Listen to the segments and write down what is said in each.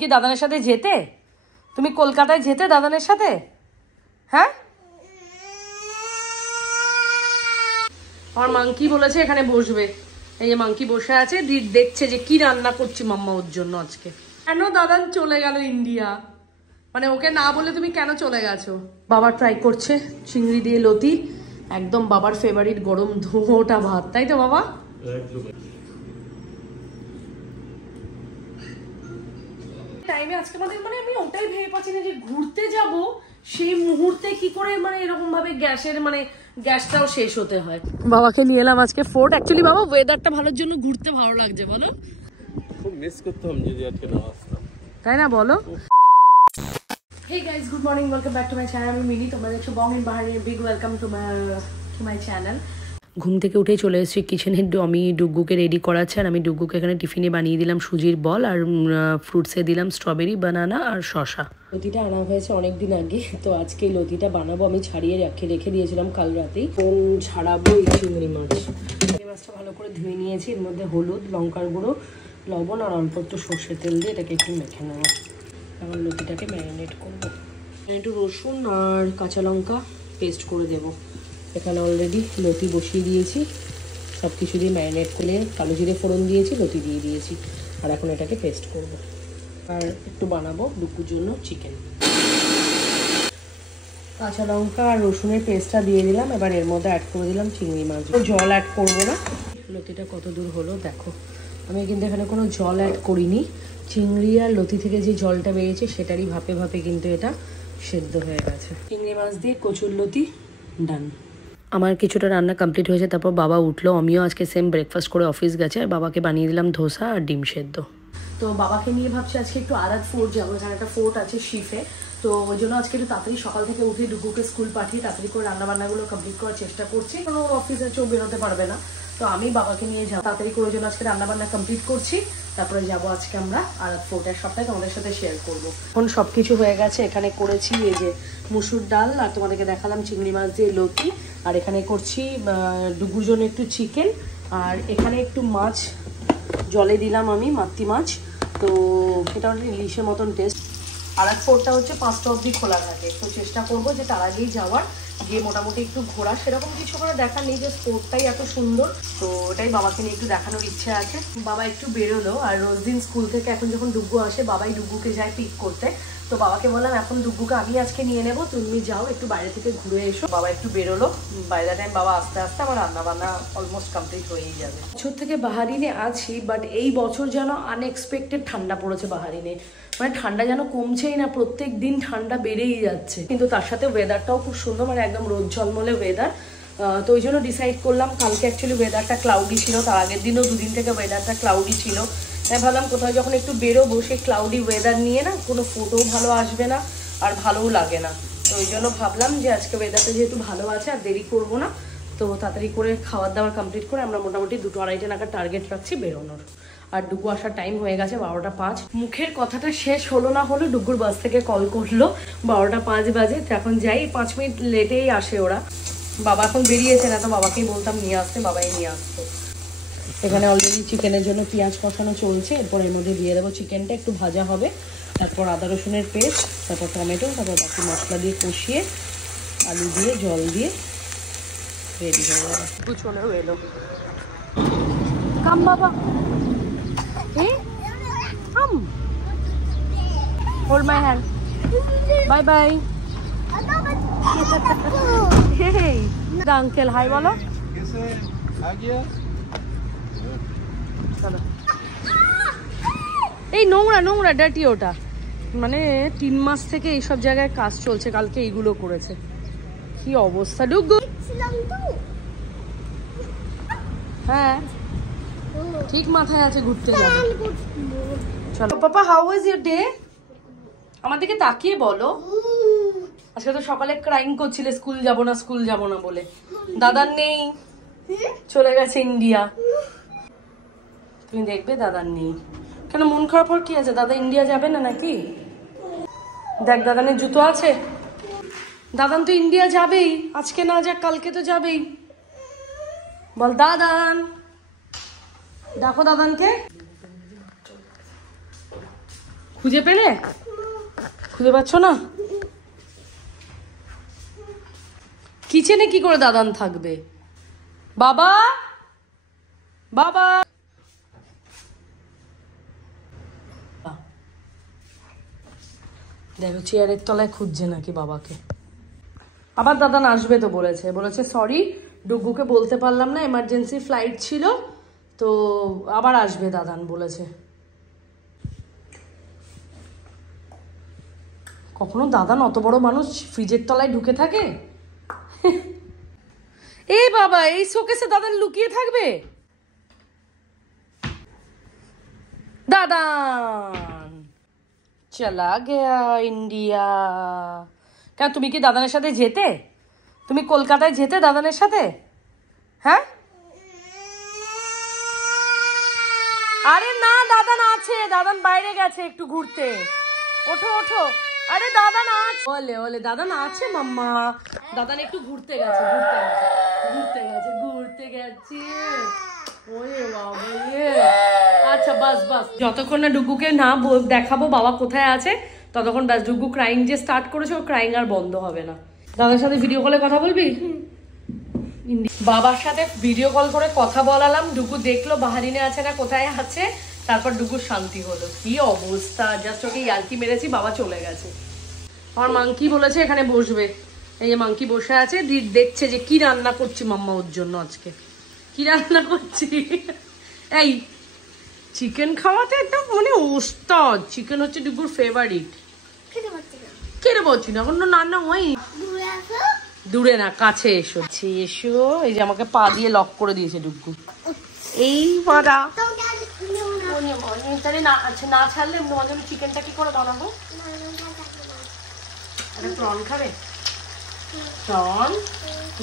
কি দাদানের সাথে যেতে? তুমি কলকাতায় যেতে দাদানের সাথে? হ্যাঁ, আমার মাংকি বলেছে এখানে বসবে। এই যে মাংকি বসে আছে, দেখছে যে কি রান্না করছি মাম্মা ওর জন্য আজকে। কেন দাদান চলে গেল ইন্ডিয়া? মানে ওকে না বলে তুমি কেন চলে গেছো? বাবা ট্রাই করছে চিংড়ি দিয়ে লতি, একদম বাবার ফেভারিট গরম ধোঁটা ভাত, তাই তো বাবা? টাইমে আজকে মানে আমি ওটাই ভেবে পাচ্ছি না যে ঘুরতে যাব সেই মুহূর্তে কি করে মানে এরকম ভাবে গ্যাসের মানে গ্যাসটাও শেষ হতে হয়। বাবাকে নিয়ে এলাম আজকে ফোর্ট। অ্যাকচুয়ালি বাবা ওয়েদারটা ভালোর জন্য ঘুরতে ভালো লাগছে, বলো? খুব মিস করতাম যদি আজকে না আসতাম, তাই না বলো? Hey guys, good morning, welcome back to my channel. আমি মিনি, তোমরা দেখছো বং ইন বাহারি। Big welcome to my channel. ঘুম থেকে উঠেই চলে এসেছি কিচেনে। আমি ডুগ্গুকে রেডি করাচ্ছি, আর আমি ডুগ্গুকে এখানে টিফিনে বানিয়ে দিলাম সুজির বল, আর ফ্রুটসে দিলাম স্ট্রবেরি, বানানা আর শসা। লতিটা আনা হয়েছে অনেক দিন আগে, তো আজকে লতিটা বানাবো। আমি ছাড়িয়ে রেখে দিয়েছিলাম কাল রাতেই। ফোন ছাড়াবো এই চিংড়ি মাছ। চিংড়ি মাছটা ভালো করে ধুয়ে নিয়েছি, এর মধ্যে হলুদ, লঙ্কার গুঁড়ো, লবণ আর অল্প একটু সর্ষের তেল দিয়ে এটাকে একটু মেখে নেবো। এখন লতিটাকে ম্যারিনেট করবো। একটু রসুন আর কাঁচা লঙ্কা পেস্ট করে দেবো। এখানে অলরেডি লতি বসিয়ে দিয়েছি, সব কিছু দিয়ে ম্যারিনেট করে কালো জিরে ফোড়ন দিয়েছি, লতি দিয়ে দিয়েছি, আর এখন এটাকে পেস্ট করব। আর একটু বানাবো ডুকুর জন্য চিকেন। কাঁচা লঙ্কা আর রসুনের পেস্টটা দিয়ে দিলাম, এবার এর মধ্যে অ্যাড করে দিলাম চিংড়ি মাছ। জল অ্যাড করবো না। লতিটা কত দূর হলো দেখো। আমি কিন্তু এখানে কোনো জল অ্যাড করিনি। চিংড়ি আর লতি থেকে যে জলটা বেরিয়েছে সেটারই ভাপে ভাপে কিন্তু এটা সেদ্ধ হয়ে গেছে। চিংড়ি মাছ দিয়ে কচুর লতি ডান। আমার কিছুটা রান্না কমপ্লিট হয়েছে, তারপর বাবা উঠলো। আমিও আজকে সেম ব্রেকফাস্ট করে অফিস গেছে, আর বাবাকে বানিয়ে দিলাম ধোসা আর ডিম সেদ্ধ। তো বাবাকে নিয়ে ভাবছি আজকে একটু আরাত ফোর্ট যাবো, এখানে একটা ফোর্ট আছে শিফে। তো ওই জন্য আজকে একটু তাড়াতাড়ি সকাল থেকে উঠে ডুগুকে স্কুল পাঠিয়ে তাড়াতাড়ি করে রান্নাবান্নাগুলো কমপ্লিট করার চেষ্টা করছি, কারণ ওর অফিসে চোখ বেরোতে পারবে না। তো আমি বাবাকে নিয়ে যাবো তাড়াতাড়ি করে, ওই জন্য আজকে রান্নাবান্না কমপ্লিট করছি। তারপরে যাবো আজকে আমরা আরাত ফোর্টের সবটাই তোমাদের সাথে শেয়ার করবো। এখন সবকিছু হয়ে গেছে। এখানে করেছি এই যে মুসুর ডাল, আর তোমাদেরকে দেখালাম চিংড়ি মাছ দিয়ে লতি, আর এখানে করছি ডুগুর জন্য একটু চিকেন, আর এখানে একটু মাছ জলে দিলাম আমি, মাতৃ মাছ। তো এটা অনেক ইলিশের মতন টেস্ট। আরাত ফোর্টটা হচ্ছে 5টা অবধি খোলা থাকে, তো চেষ্টা করবো যে তার আগেই যাওয়ার, গিয়ে মোটামুটি একটু ঘোরা। সেরকম কিছু করে দেখার নেই, যে স্পোর্টটাই এত সুন্দর, তো ওটাই বাবাকে নিয়ে একটু দেখানোর ইচ্ছে আছে। বাবা একটু বেরোলো, আর রোজ দিন স্কুল থেকে এখন যখন ডুগ্গু আসে বাবাই ডুগ্গুকে যায় পিক করতে। তো বাবাকে বললাম এখন ডুগ্গুকে আমি আজকে নিয়ে নেবো, তুমি যাও একটু বাইরে থেকে ঘুরে এসো। বাবা একটু বেরোলো। বাই দ্য টাইম বাবা আস্তে আস্তে আমার রান্নাবান্না অলমোস্ট কমপ্লিট হয়েই যাবে। বছর থেকে বাহারিনে আছি, বাট এই বছর যেন আনএক্সপেক্টেড ঠান্ডা পড়েছে বাহারিনে। মানে ঠান্ডা যেন কমছেই না, প্রত্যেক দিন ঠান্ডা বেড়েই যাচ্ছে। কিন্তু তার সাথে ওয়েদারটাও খুব সুন্দর, মানে একদম রোদ ঝলমলে ওয়েদার। তো ওই জন্য ডিসাইড করলাম, কালকে অ্যাকচুয়ালি ওয়েদারটা ক্লাউডি ছিল, তার আগের দিনও দুদিন থেকে ওয়েদারটা ক্লাউডি ছিল। তাই ভাবলাম কোথাও যখন একটু বেরোবো সেই ক্লাউডি ওয়েদার নিয়ে না কোনো ফটোও ভালো আসবে না, আর ভালোও লাগে না। তো ওই জন্য ভাবলাম যে আজকে ওয়েদারটা যেহেতু ভালো আছে আর দেরি করবো না, তো তাড়াতাড়ি করে খাবার দাবার কমপ্লিট করে আমরা মোটামুটি 2-2:30 নাগাদ টার্গেট রাখছি বেরোনোর। আর ডুগু আসার টাইম হয়ে গেছে 12টা 5। মুখের কথাটা শেষ হলো না হলো ডুগুর বাস থেকে কল করলো 12টা 5 বাজে। তো এখন যাই, 5 মিনিট লেটেই আসে ওরা। বাবা এখন বেরিয়েছে, না তো বাবাকেই বলতাম নিয়ে আসতে, বাবাই নিয়ে আসতো। এখানে অলরেডি চিকেনের জন্য পেঁয়াজ কষানো চলছে, এরপর এর মধ্যে দিয়ে দেবো চিকেনটা, একটু ভাজা হবে, তারপর আদা রসুনের পেস্ট, তারপর টমেটো, তারপর বাকি মশলা দিয়ে কষিয়ে আলু দিয়ে জল দিয়ে রেডি হয়ে যাবে। চলেও এলো। কাম বাবা, come, hold my hand, bye bye. Hey, uncle, hi bolo. कैसे आ गया? চলো। এই নোংরা নোংরা ডার্টি ওটা, মানে 3 মাস থেকে এইসব জায়গায় কাজ চলছে, কালকে এইগুলো করেছে। কি অবস্থা ডুগু। হ্যাঁ ঠিক মাথায় আছে, ঘুরতে যাবে। চলো পাপা, হাউ ওয়াজ ইওর ডে? আমার দিকে তাকিয়ে বলো। আজকে তো সকালে ক্রাইম করছিলে স্কুল যাব না স্কুল যাব না বলে। দাদার নেই, চলে গেছে ইন্ডিয়া। তুমি দেখবে দাদার নেই। কেন মন খারাপ হওয়ার কি আছে? দাদা ইন্ডিয়া যাবে না নাকি? দেখ দাদানের জুতো আছে। দাদান তো ইন্ডিয়া যাবেই, আজকে না যাক কালকে তো যাবেই। বল দাদান, ডাকো দাদানকে। খুঁজে পেলে? খুঁজে পাচ্ছ না? কিচেনে কি করে দাদান থাকবে? বাবা, বাবা, দেখো চেয়ারের তলায় খুঁজছে নাকি বাবাকে। আবার দাদান আসবে তো বলেছে, সরি ডুগুকে বলতে পারলাম না, এমার্জেন্সি ফ্লাইট ছিল তো, আবার আসবে দাদান বলেছে। কখনো দাদান অত বড় মানুষ ফ্রিজের তলায় ঢুকে থাকে? এ বাবা, এই শোকেসে দাদান লুকিয়ে থাকবে? দাদান চলা গয়া ইন্ডিয়া। কেন, তুমি কি দাদানের সাথে যেতে? তুমি কলকাতায় যেতে দাদানের সাথে? হ্যাঁ? আরে না, দাদান আছে, দাদান বাইরে গেছে একটু ঘুরতে। ওঠো ওঠো। আরে দাদান আছে, ওলে ওলে দাদান আছে মাম্মা। দাদান একটু ঘুরতে গেছে, ঘুরতে গেছে। ওরে বাবা রে। আচ্ছা বাস বাস, যতক্ষণ না ডুগুকে না দেখাবো বাবা কোথায় আছে ততক্ষণ ব্যাস। ডুগু ক্রাইং যে স্টার্ট করেছে, ও ক্রাইং আর বন্ধ হবে না। দাদার সাথে ভিডিও কলে কথা বলবি? বাবার সাথে ভিডিও কল করে কথা বলালাম, ডুগু দেখলো বাহারিনে আছে না কোথায় আছে, তারপর ডুগুর শান্তি হলো। কি অবস্থা, জাস্ট ওকে ইয়ার্কি মেরেছি, বাবা চলে গেছে। আমার মাংকি বলেছে এখানে বসবে, এই যে মাংকি বসে আছে, দেখছে যে কি রান্না করছি মাম্মা ওর জন্য। আজকে কি রান্না করছি? এই চিকেন খাওয়াতে একদম মানে ওস্তাদ। চিকেন হচ্ছে ডুগুর ফেভারিট। কেটে বলছি না, এখন রান্না হয়নি। দূরে না, কাছে এসো, এসো। এই যে আমাকে পা দিয়ে লক করে দিয়েছে ডুগু। এই বাড়া তাহলে না, আচ্ছা না ছাড়লে তোমার জন্য চিকেনটা কি করে বানাবো? প্রন খাবে? প্রন,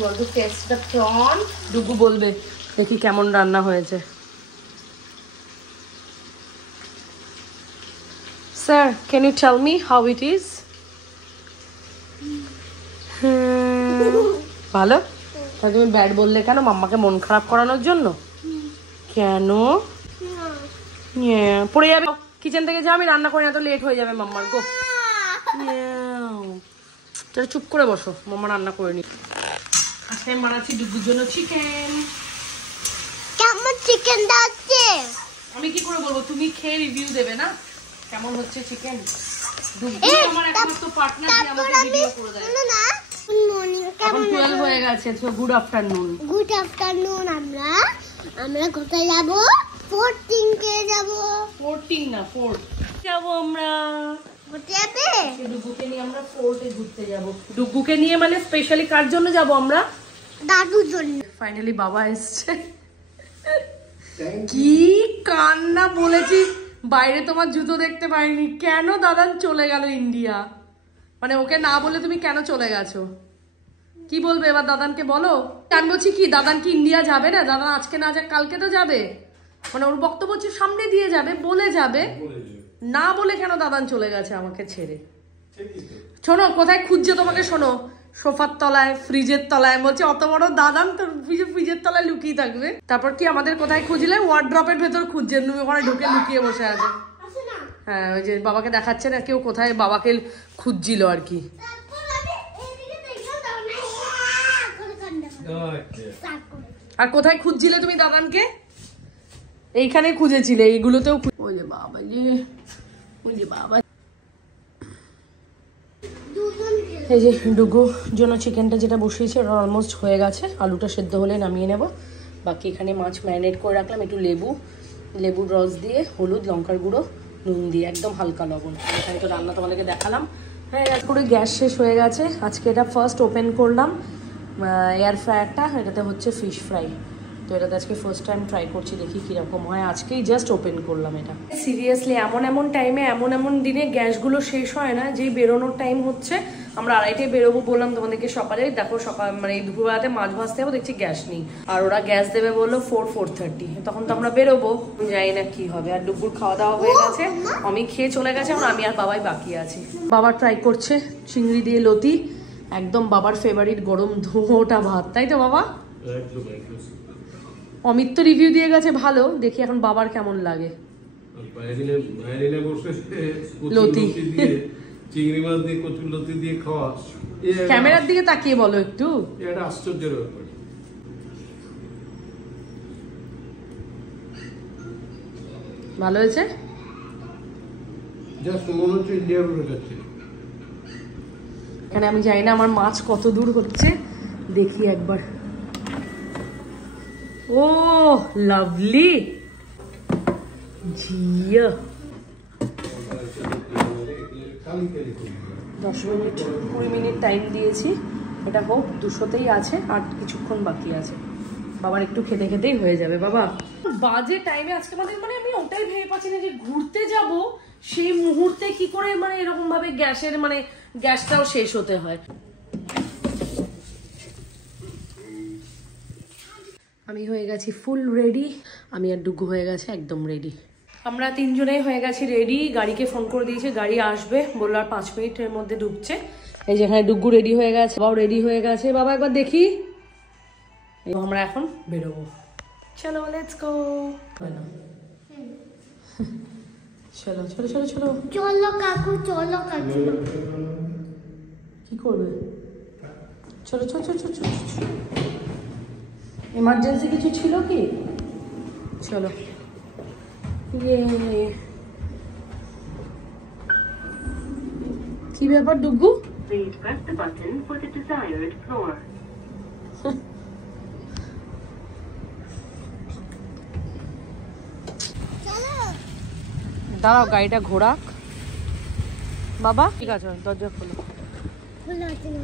বলতো টেস্ট দ্য প্রন। ডুগু বলবে দেখি কেমন রান্না হয়েছে। Sir, can you tell me how it is? ভালো? তাহলে তুমি ব্যাড বললে কেন? মাম্মাকে মন খারাপ করানোর জন্য? কেন? পড়ে যাবে কিচেন থেকে, যা, আমি রান্না করি না তো লেট হয়ে যাবে মাম্মার। গো, তাহলে চুপ করে বসো, মাম্মা রান্না করে নি। আজকে আমি বানাচ্ছি ডুগুর জন্য চিকেন। কেমন চিকেন দাচ্ছে? আমি কি করে বলবো, তুমি খেয়ে রিভিউ দেবে না কেমন হচ্ছে চিকেন। ডুগু আমার একমাত্র পার্টনার, যে আমাকে ভিডিও করে দেয়। না এখন 12 হয়ে গেছে, তো গুড আফটারনুন। Good afternoon. আমরা কোথায় যাব? ফোর্টিং কে যাব? ফোর্টিং না, ফোর্ট যাব আমরা। ঘুরতে যাবে? ডুগুকে নিয়ে আমরা ফোর্টে ঘুরতে যাব। ডুগুকে নিয়ে মানে স্পেশালি কার জন্য যাব আমরা? দাদুর জন্য। ফাইনালি বাবা এসছে। কি কান্না বলেছি, বাইরে তোমার জুতো দেখতে পাইনি। কেন দাদান চলে গেল ইন্ডিয়া? মানে ওকে না বলে তুমি কেন চলে গেছো? কি বলবে এবার দাদানকে বলো। আমি বলছি কি, দাদান কি ইন্ডিয়া যাবে না? দাদান আজকে না যাক কালকে তো যাবে। মানে ওর বক্তব্য হচ্ছে সামনে দিয়ে যাবে, বলে যাবে, না বলে কেন দাদান চলে গেছে আমাকে ছেড়ে। শোনো কোথায় খুঁজছে তোমাকে, শোনো, সোফার তলায়, ফ্রিজের তলায়। বলছে অত বড় দাদান তো ফ্রিজের তলায় লুকিয়ে থাকবে। তারপর কি আমাদের কোথায় খুঁজলে? ওয়ার্ড্রপের ভেতর খুঁজছেন, তুমি ওখানে ঢুকে লুকিয়ে বসে আছে। হ্যাঁ, ওই যে বাবাকে দেখাচ্ছে না কেউ কোথায় বাবাকে খুঁজছিল আর কি। আর কোথায় খুঁজছিলে তুমি দাদানকে? এইখানে খুঁজেছিলে, এইগুলোতেও। ওলে বাবা রে, ওলে বাবা। এই যে ডুগুর জন্য চিকেনটা যেটা বসিয়েছে ওটা অলমোস্ট হয়ে গেছে। আলুটা সেদ্ধ হলে নামিয়ে নেব। বাকি এখানে মাছ ম্যারিনেট করে রাখলাম, একটু লেবুর রস দিয়ে, হলুদ, লঙ্কার গুঁড়ো, নুন দিয়ে, একদম হালকা লবণ। এখানে তো রান্না তোমাদেরকে দেখালাম। হ্যাঁ, করে গ্যাস শেষ হয়ে গেছে। আজকে এটা ফার্স্ট ওপেন করলাম এয়ার ফ্রায়ারটা। এটাতে হচ্ছে ফিশ ফ্রাই, তো এটাতে আজকে ফার্স্ট টাইম ট্রাই করছি, দেখি কীরকম হয়। আজকেই জাস্ট ওপেন করলাম এটা। সিরিয়াসলি এমন টাইমে, এমন দিনে গ্যাসগুলো শেষ হয় না। যেই বেরোনোর টাইম হচ্ছে, আমরা 2:30টায় বেরোবো বললাম তোমাদেরকে সকালে, দেখো সকাল মানে এই দুপুরবেলাতে মাছ ভাজতে যাবো, দেখছি গ্যাস নেই। আর ওরা গ্যাস দেবে বললো 4:30, তখন তো আমরা বেরোবো, জানি না কি হবে। আর দুপুর খাওয়া দাওয়া হয়ে গেছে, আমি খেয়ে চলে গেছে, এখন আমি আর বাবাই বাকি আছি। বাবা ট্রাই করছে চিংড়ি দিয়ে লতি, একদম বাবার ফেভারিট গরম ধোঁটা ভাত, তাই তো বাবা? অমিত তো রিভিউ দিয়ে গেছে ভালো, দেখি এখন বাবার কেমন লাগে। বাইরে বসে লতি। চিংড়ি মাছ দিয়ে কচুর লতি দিয়ে খাওয়া ক্যামেরার দিকে তাকিয়ে বলো একটু। এটা আশ্চর্যের ব্যাপার। ভালো হয়েছে? জাস্ট মনে হচ্ছে ইন্ডিয়া রোডে যাচ্ছে। এখানে আমি জানি না আমার মাছ কত দূর হচ্ছে, দেখি একবার। ও lovely Zia. 10 minute 20 minute time দিয়েছি, এটা হোক 200তেই আছে, আর কিছুক্ষণ বাকি আছে। বাবার একটু খেতে খেতেই হয়ে যাবে। বাবা বাজে টাইমে আজকে আমাদের, মানে আমি ওটাই ভেবে পাচ্ছি না যে ঘুরতে যাব সেই মুহূর্তে কি করে মানে এরকম ভাবে গ্যাসের মানে গ্যাসটাও শেষ হতে হয়। আমি হয়ে গেছি ফুল রেডি, আমি আর ডুগু হয়ে গেছে একদম রেডি। আমরা 3 জনেই হয়ে গেছি রেডি। গাড়িকে ফোন করে দিয়েছি, গাড়ি আসবে বললো আর 5 মিনিটের মধ্যে ঢুকছে। এই যেখানে ডুগু রেডি হয়ে গেছে, বাবাও রেডি হয়ে গেছে। বাবা একবার দেখি, আমরা এখন বেরোবো। চলো লেটস গো। চলো চলো চলো চলো চলো কাকু, চলো কাকু। কি করবে? চলো চলো চলো চলো চলো। এমার্জেন্সি কিছু ছিল কি? চলো। কি ব্যাপার ডুগু? Please press the button for the desired floor. দাঁড়াও, গাড়িটা ঘোরাক। বাবা ঠিক আছে, দরজা খোলো। খোলা আছে না?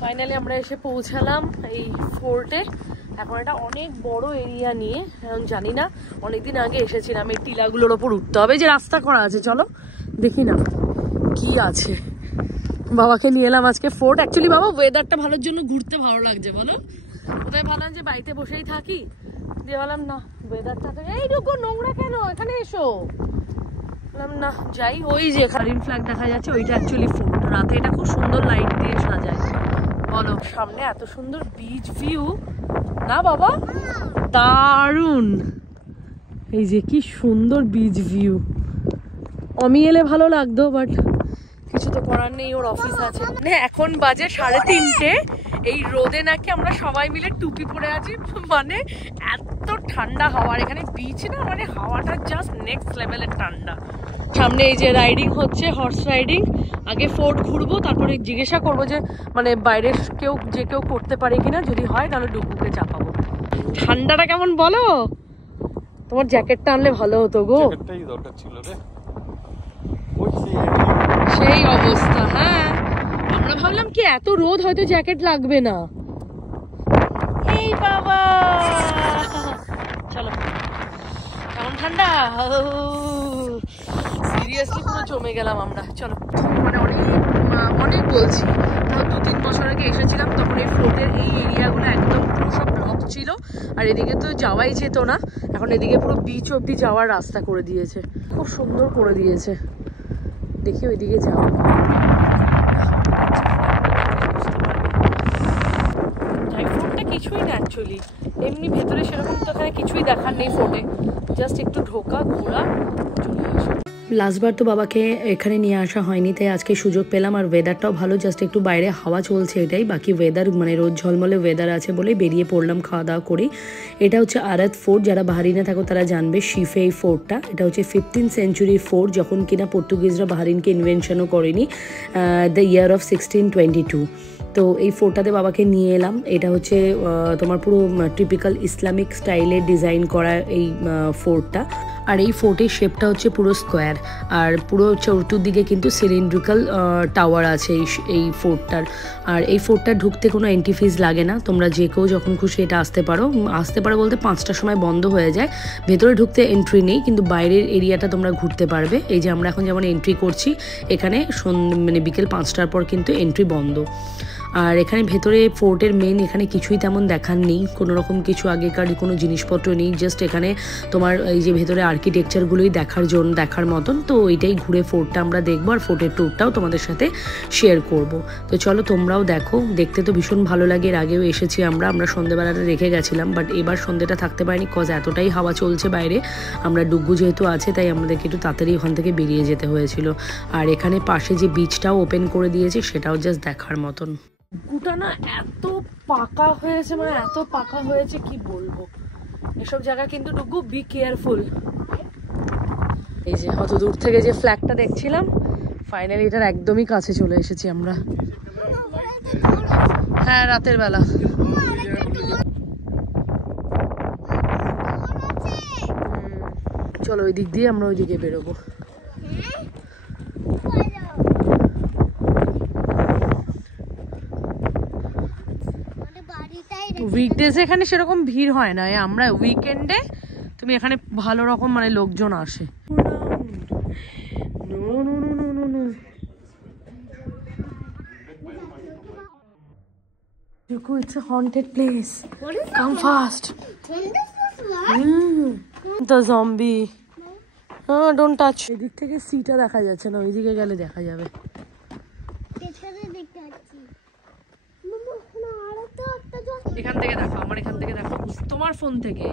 ফাইনালি আমরা এসে পৌঁছালাম এই ফোর্টে। এখন এটা অনেক বড় এরিয়া নিয়ে, এখন জানি না, অনেকদিন আগে এসেছিলাম। এই টিলাগুলোর ওপর উঠতে হবে, যে রাস্তা করা আছে, চলো দেখি না কি আছে। বাবাকে নিয়ে এলাম আজকে ফোর্ট। অ্যাকচুয়ালি বাবা ওয়েদারটা ভালোর জন্য ঘুরতে ভালো লাগছে, বলো? ওটাই ভাবলাম যে বাড়িতে বসেই থাকি, দিয়ে বললাম না ওয়েদারটা তো এইটুকু নোংরা কেন, এখানে এসো। বললাম না যাই। ওই যে গ্রিন ফ্ল্যাগ দেখা যাচ্ছে, ওইটা অ্যাকচুয়ালি ফোর্ট। রাতে এটা খুব সুন্দর লাইট দিয়ে সাজায়, বলো? সামনে এত সুন্দর বিচ ভিউ না বাবা, দারুণ। এই যে কি সুন্দর বিচ ভিউ। অমি এলে ভালো লাগতো, বাট কিছু তো করার নেই, ওর অফিস আছে। মানে এখন বাজে 3:30। এই রোদে নাকি আমরা সবাই মিলে টুপি পরে আছি, মানে এত ঠান্ডা হাওয়া। এখানে বিচ না, মানে হাওয়াটা জাস্ট নেক্সট লেভেলের ঠান্ডা। সামনে এই যে রাইডিং হচ্ছে, হর্স রাইডিং। আগে ফোর্ট ঘুরবো, তারপরে জিজ্ঞাসা করবো যে মানে বাইরে কেউ করতে পারে কিনা, যদি হয় তাহলে ডুগুকে চাপাবো। ঠান্ডাটা কেমন বলো? তোমার জ্যাকেটটা আনলে ভালো হতো গো। জ্যাকেটটাই দরকার ছিল রে। ওই সেই অবস্থা। হ্যাঁ, আমরা ভাবলাম কি এত রোদ হয়তো জ্যাকেট লাগবে না। এই বাবা, চলো। কেমন ঠান্ডা, সিরিয়াসলি পুরো জমে গেলাম আমরা। চলো, মানে অনেক বলছি, তাও 2-3 বছর আগে এসেছিলাম, তখন এই ফোর্টের এই এরিয়াগুলো একদম পুরো সব ব্লক ছিল, আর এদিকে তো যাওয়াই যেত না। এখন এদিকে পুরো বিচ অব্দি যাওয়ার রাস্তা করে দিয়েছে, খুব সুন্দর করে দিয়েছে। দেখি ওইদিকে যাও। ফোর্টটা কিছুই না অ্যাকচুয়ালি, এমনি ভেতরে সেরকম তো এখানে কিছুই দেখার নেই ফোর্টে, জাস্ট একটু ঢোকা ঘোরা চলে আসা। লাস্টবার তো বাবাকে এখানে নিয়ে আসা হয়নি, তাই আজকে সুযোগ পেলাম। আর ওয়েদারটাও ভালো, জাস্ট একটু বাইরে হাওয়া চলছে, এটাই। বাকি ওয়েদার মানে রোদ ঝলমলে ওয়েদার আছে বলে বেরিয়ে পড়লাম খাওয়া দাওয়া করি। এটা হচ্ছে আরাত ফোর্ট, যারা বাহারিনে থাকো তারা জানবে শিফে এই ফোর্টটা। এটা হচ্ছে 15th সেঞ্চুরি ফোর্ট, যখন কিনা পর্তুগিজরা বাহারিনকে ইনভেনশনও করেনি, দ্য ইয়ার অফ 1622। তো এই ফোর্টটাতে বাবাকে নিয়ে এলাম। এটা হচ্ছে তোমার পুরো টিপিক্যাল ইসলামিক স্টাইলে ডিজাইন করা এই ফোর্টটা। আর এই ফোর্টের শেপটা হচ্ছে পুরো স্কোয়ার। স্কোয়ার, আর পুরো চতুর্দিকে কিন্তু সিলিন্ড্রিক্যাল টাওয়ার আছে এই ফোর্টটার। আর এই ফোর্টটা ঢুকতে কোনো এন্ট্রি ফিজ লাগে না, তোমরা যে কেউ যখন খুশি এটা আসতে পারো বলতে 5টার সময় বন্ধ হয়ে যায়। ভেতরে ঢুকতে এন্ট্রি নেই, কিন্তু বাইরের এরিয়াটা তোমরা ঘুরতে পারবে। এই যে আমরা এখন যেমন এন্ট্রি করছি, এখানে মানে বিকেল 5টার পর কিন্তু এন্ট্রি বন্ধ। আর এখানে ভেতরে ফোর্টের মেন এখানে কিছুই তেমন দেখার নেই, কোনো রকম কিছু আগেকার কোনো জিনিসপত্র নেই, জাস্ট এখানে তোমার এই যে ভেতরে আর্কিটেকচারগুলোই দেখার মতন। তো এইটাই ঘুরে ফোর্টটা আমরা দেখবো, আর ফোর্টের ট্যুরটাও তোমাদের সাথে শেয়ার করব। তো চলো তোমরাও দেখো, দেখতে তো ভীষণ ভালো লাগে। এর আগেও এসেছি আমরা সন্ধ্যেবেলাটা রেখে গেছিলাম, বাট এবার সন্ধ্যেটা থাকতে পারিনি, কজ এতটাই হাওয়া চলছে বাইরে। আমরা ডুগ্গু যেহেতু আছে তাই আমাদেরকে একটু তাড়াতাড়ি ওখান থেকে বেরিয়ে যেতে হয়েছিল। আর এখানে পাশে যে বিচটাও ওপেন করে দিয়েছে, সেটাও জাস্ট দেখার মতন। ডুগ্গুটা না এত পাকা হয়েছে, মানে এত পাকা হয়েছে কি বলবো। এসব জায়গা কিন্তু ডুগ্গু বি কেয়ারফুল। এই যে অত দূর থেকে যে ফ্ল্যাগটা দেখছিলাম, ফাইনালি এটার একদমই কাছে চলে এসেছি আমরা। হ্যাঁ, রাতের বেলা। চলো ওই দিক দিয়ে আমরা ওইদিকে বেরোবো। উইকডেজে এখানে সেরকম ভিড় হয় না, আমরা উইকেন্ডে তুমি এখানে ভালো রকম মানে লোকজন আসে। It's a haunted place. Come fast. The zombie. Oh, don't touch. এদিক থেকে সিটা দেখা যাচ্ছে না, ওইদিকে গেলে দেখা যাবে। এখান থেকে দেখো, আমার এখান থেকে দেখো, তোমার ফোন থেকে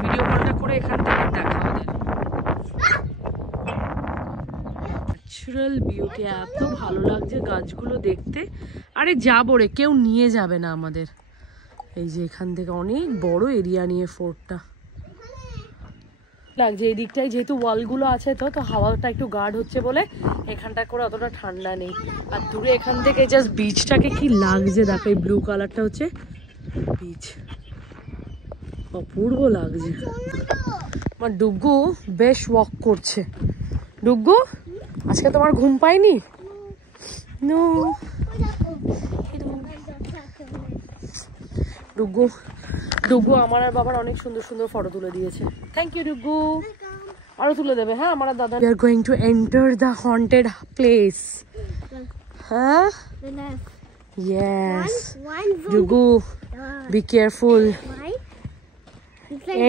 ভিডিও কলটা করে এখান থেকে দেখা ওদের। ন্যাচারাল বিউটি, এত ভালো লাগছে গাছগুলো দেখতে। আরে যাবো রে, কেউ নিয়ে যাবে না আমাদের। এই যে এখান থেকে অনেক বড় এরিয়া নিয়ে ফোর্টটা লাগছে। এই দিকটায় যেহেতু ওয়ালগুলো আছে তো হাওয়াটা একটু গার্ড হচ্ছে বলে এখানটা করে অতটা ঠান্ডা নেই। আর দূরে এখান থেকে জাস্ট বিচটাকে কি লাগছে দেখো, এই ব্লু কালারটা হচ্ছে বিচ, অপূর্ব লাগছে। আমার ডুগ্গু বেশ ওয়াক করছে। ডুগ্গু, আজকে তোমার ঘুম পাইনি? নো। ডুগ্গু আমার আর বাবার অনেক সুন্দর সুন্দর ফটো তুলে দিয়েছে। থ্যাংক ইউ ডুগ্গু, আরো তুলে দেবে। হ্যাঁ, আমার দাদা। We are going to enter the haunted place. হ্যাঁ, yes. Duggu, be careful.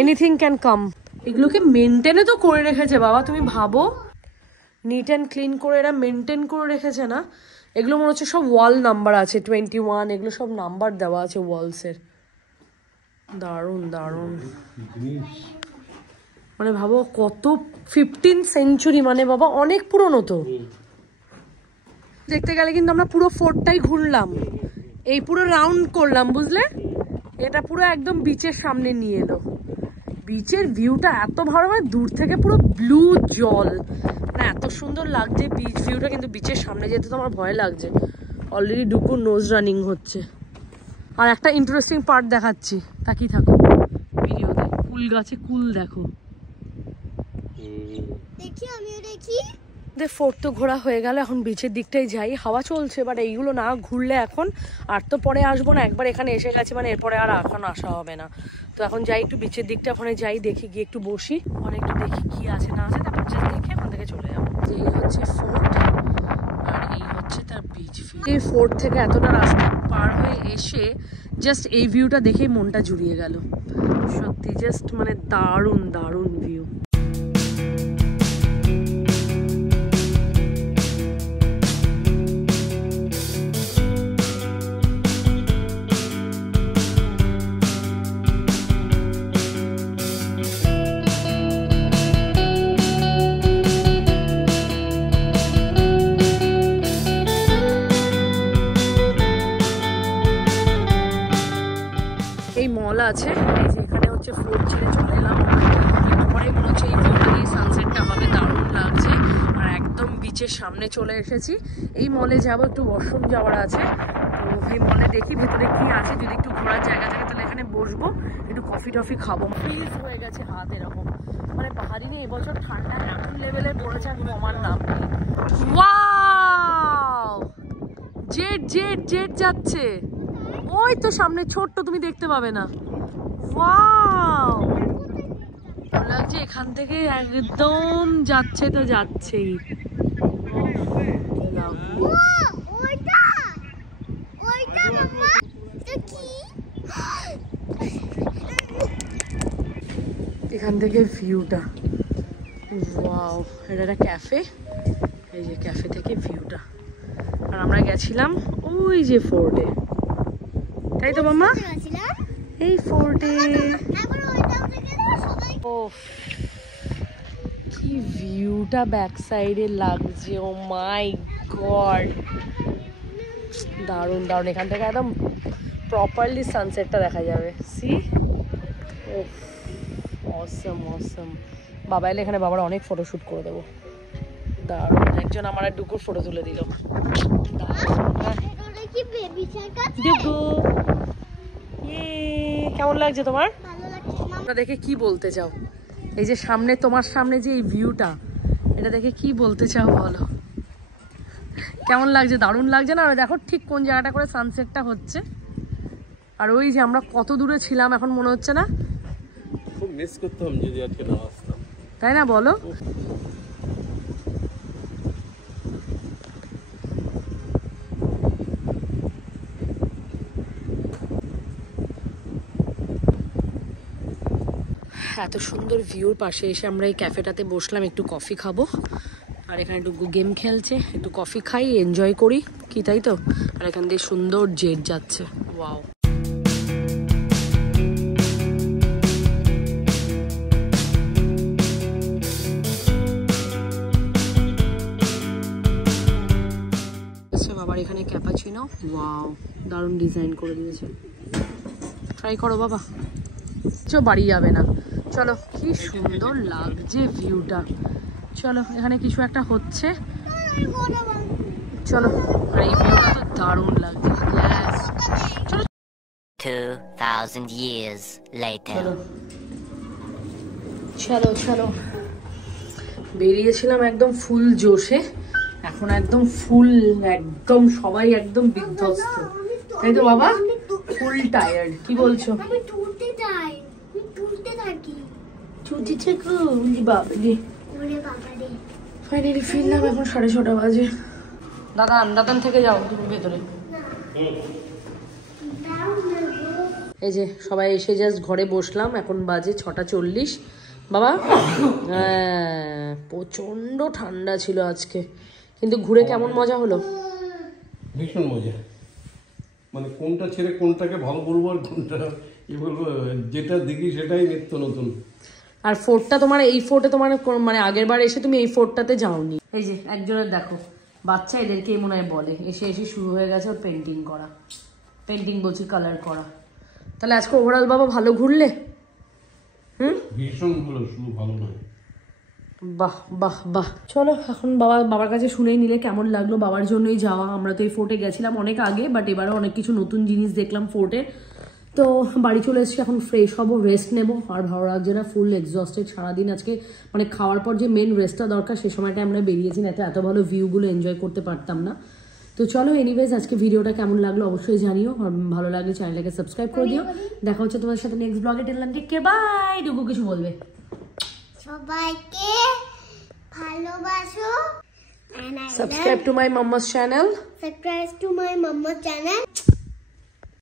Anything can come. এগুলোকে মেনটেনে তো করে রেখেছে বাবা, তুমি ভাবো। নিট অ্যান্ড ক্লিন করে এরা মেনটেন করে রেখেছে না। এগুলো মনে হচ্ছে সব ওয়াল নাম্বার আছে, 21, এগুলো সব নাম্বার দেওয়া আছে ওয়ালসের। দারুণ দারুণ, মানে ভাবো কত 15th সেঞ্চুরি, মানে বাবা অনেক পুরনো তো। দেখতে গেলে কিন্তু আমরা পুরো ফোর্টটাই ঘুরলাম, এই পুরো রাউন্ড করলাম, বুঝলে? এটা পুরো একদম বিচের সামনে নিয়ে এলো। বিচের ভিউটা এত ভালো, মানে দূর থেকে পুরো ব্লু জল, মানে এত সুন্দর লাগছে বিচ ভিউটা। কিন্তু বিচের সামনে যেতে তো আমার ভয় লাগছে। অলরেডি ডুগ্গুর নোজ রানিং হচ্ছে। আর একটা ইন্টারেস্টিং পার্ট দেখাচ্ছি, তাকিয়ে থাকো ভিডিওতে। কুল গাছে কুল দেখো। দেখি, আমিও দেখি। ফোর্ট তো ঘোরা হয়ে গেল, এখন বিচের দিকটাই যাই। হাওয়া চলছে, বাট এইগুলো না ঘুরলে এখন আর তো পরে আসবো না। একবার এখানে এসে গেছে মানে এরপরে আর এখন আসা হবে না। তো এখন যাই একটু বিচের দিকটা, ওখানে যাই, দেখি গিয়ে একটু বসি, অনেকটা দেখি কি আছে না আছে, তারপর জাস্ট দেখে ওখান থেকে চলে যাবো। এই হচ্ছে ফোর্ট, আর এই হচ্ছে তার বিচ ভিউ। এই ফোর্ট থেকে এতটা রাস্তা পার হয়ে এসে জাস্ট এই ভিউটা দেখেই মনটা জুড়িয়ে গেল। সত্যি জাস্ট মানে দারুণ দারুণ ভিউ। এই মল আছে, এই যে এখানে হচ্ছে ফোর্ট ছেড়ে চলে এলাম। তারপরে মনে হচ্ছে এই ভিউটা দিয়ে সানসেটটা হবে, দারুণ লাগছে। আর একদম বিচের সামনে চলে এসেছি। এই মলে যাবো, একটু ওয়াশরুম যাওয়ার আছে। তো এই মলে দেখি ভেতরে কি আছে, যদি একটু ঘোরার জায়গা থাকে তাহলে এখানে বসবো, একটু কফি টফি খাবো। ফ্রিজ হয়ে গেছে হাত এরকম, মানে পাহাড়ি নিয়ে এবছর ঠান্ডা এমন লেভেলে পড়েছে আর কমার নাম নেই। ওয়াও, জেট জেট জেট যাচ্ছে ওই তো সামনে, ছোট্ট, তুমি দেখতে পাবে না। ওয়াও, ভালো লাগছে, এখান থেকে একদম যাচ্ছে তো যাচ্ছেই। এখান থেকে ভিউটা, ওয়াও, এটা একটা ক্যাফে, এই যে ক্যাফে থেকে ভিউটা। আর আমরা গেছিলাম ওই যে ফোর্টে, তাই তো মাম্মা? এই ফোর্টে কি ভিউটা ব্যাক সাইডে লাগছে, ও মাই গড, দারুণ দারুণ। এখান থেকে একদম প্রপারলি সানসেটটা দেখা যাবে। সি, অসম অসম। বাবা এলে এখানে বাবার অনেক ফটোশ্যুট করে দেবো। দারুণ, একজন আমার আর ডুকুর ফটো তুলে দিল। কেমন লাগছে তোমার? দেখে কি বলতে চাও? এই যে সামনে, তোমার সামনে যে এই ভিউটা, এটা দেখে কি বলতে চাও বলো? কেমন লাগছে? দারুণ লাগছে না? দেখো ঠিক কোন জায়গাটা করে সানসেটটা হচ্ছে। আর ওই যে আমরা কত দূরে ছিলাম এখন মনে হচ্ছে না? খুব মিস করতাম যদি আজকে না আসতাম, তাই না বলো? এত সুন্দর ভিউর পাশে এসে আমরা এই ক্যাফেটাতে বসলাম, একটু কফি খাবো। আর এখানে একটু গেম খেলছে, একটু কফি খাই, এনজয় করি, কি তাই তো? আর এখান দিয়ে সুন্দর জেট যাচ্ছে। ওয়াও, বাবার এখানে ক্যাপাচিনো, ওয়াও, দারুণ ডিজাইন করে দিয়েছে। ট্রাই করো বাবা, চো বাড়ি যাবে না। চলো, কি সুন্দর লাগছে ভিউটা। চলো, এখানে কিছু একটা হচ্ছে, চলো। আর এই ভিউটা তো দারুণ লাগছে। চলো 2000 years later. চলো চলো, বেরিয়েছিলাম একদম ফুল জোশে, এখন একদম ফুল, একদম সবাই একদম বিধ্বস্ত, তাই তো বাবা? ফুল টায়ার্ড। কি বলছো? আমি টুলতে যাই, আমি টুলতে থাকি। ছুটিছে বাবারে, ওরে বাবারে। ফাইনালি ফিরলাম, এখন 6:30 বাজে। দাদান থেকে যাও তুমি ভেতরে। এই যে সবাই এসে জাস্ট ঘরে বসলাম, এখন বাজে 6:40। বাবা, হ্যাঁ, প্রচন্ড ঠান্ডা ছিল আজকে, কিন্তু ঘুরে কেমন মজা হলো? ভীষণ মজা। মানে কোনটা ছেড়ে কোনটাকে ভালো বলবো আর কোনটা কি বলবো, যেটা দেখি সেটাই নিত্য নতুন। আর ফোর্টটা তোমার, এই ফোর্টে তোমার মানে আগের বার এসে তুমি এই ফোর্টটাতে যাওনি। এই যে একজনের দেখো বাচ্চা, এদেরকে মনে হয় বলে, এসে এসে শুরু হয়ে গেছে ওর পেন্টিং করা, পেন্টিং বলছি কালার করা। তাহলে আজকে ওভারঅল বাবা ভালো ঘুরলে? ভীষণ ভালো, শুধু ভালো নয়। বাহ বাহ বাহ। চলো এখন বাবার কাছে শুনেই নিলে কেমন লাগলো। বাবার জন্যই যাওয়া, আমরা তো এই ফোর্টে গেছিলাম অনেক আগে, বাট এবারও অনেক কিছু নতুন জিনিস দেখলাম ফোর্টে। তো বাড়ি চলে এসেছি, এখন ফ্রেশ হবো, রেস্ট নেবো। আর ভালো লাগছে না, ফুল এক্সস্টেড সারাদিন আজকে। মানে খাওয়ার পর যে মেন রেস্টটা দরকার সে সময়টা আমরা বেরিয়েছি, না এত ভালো ভিউগুলো এনজয় করতে পারতাম না। তো চলো, এনিওয়েজ আজকে ভিডিওটা কেমন লাগলো অবশ্যই জানিও, আর ভালো লাগলে চ্যানেলটাকে সাবস্ক্রাইব করে দিও। দেখা হচ্ছে তোমার সাথে নেক্সট ব্লগে। টেললাম টেক কেয়ার, বাই। ডুগু কিছু বলবে? সবাইকে ভালোবাসো। Subscribe to my mama's channel. Subscribe to my mama's channel.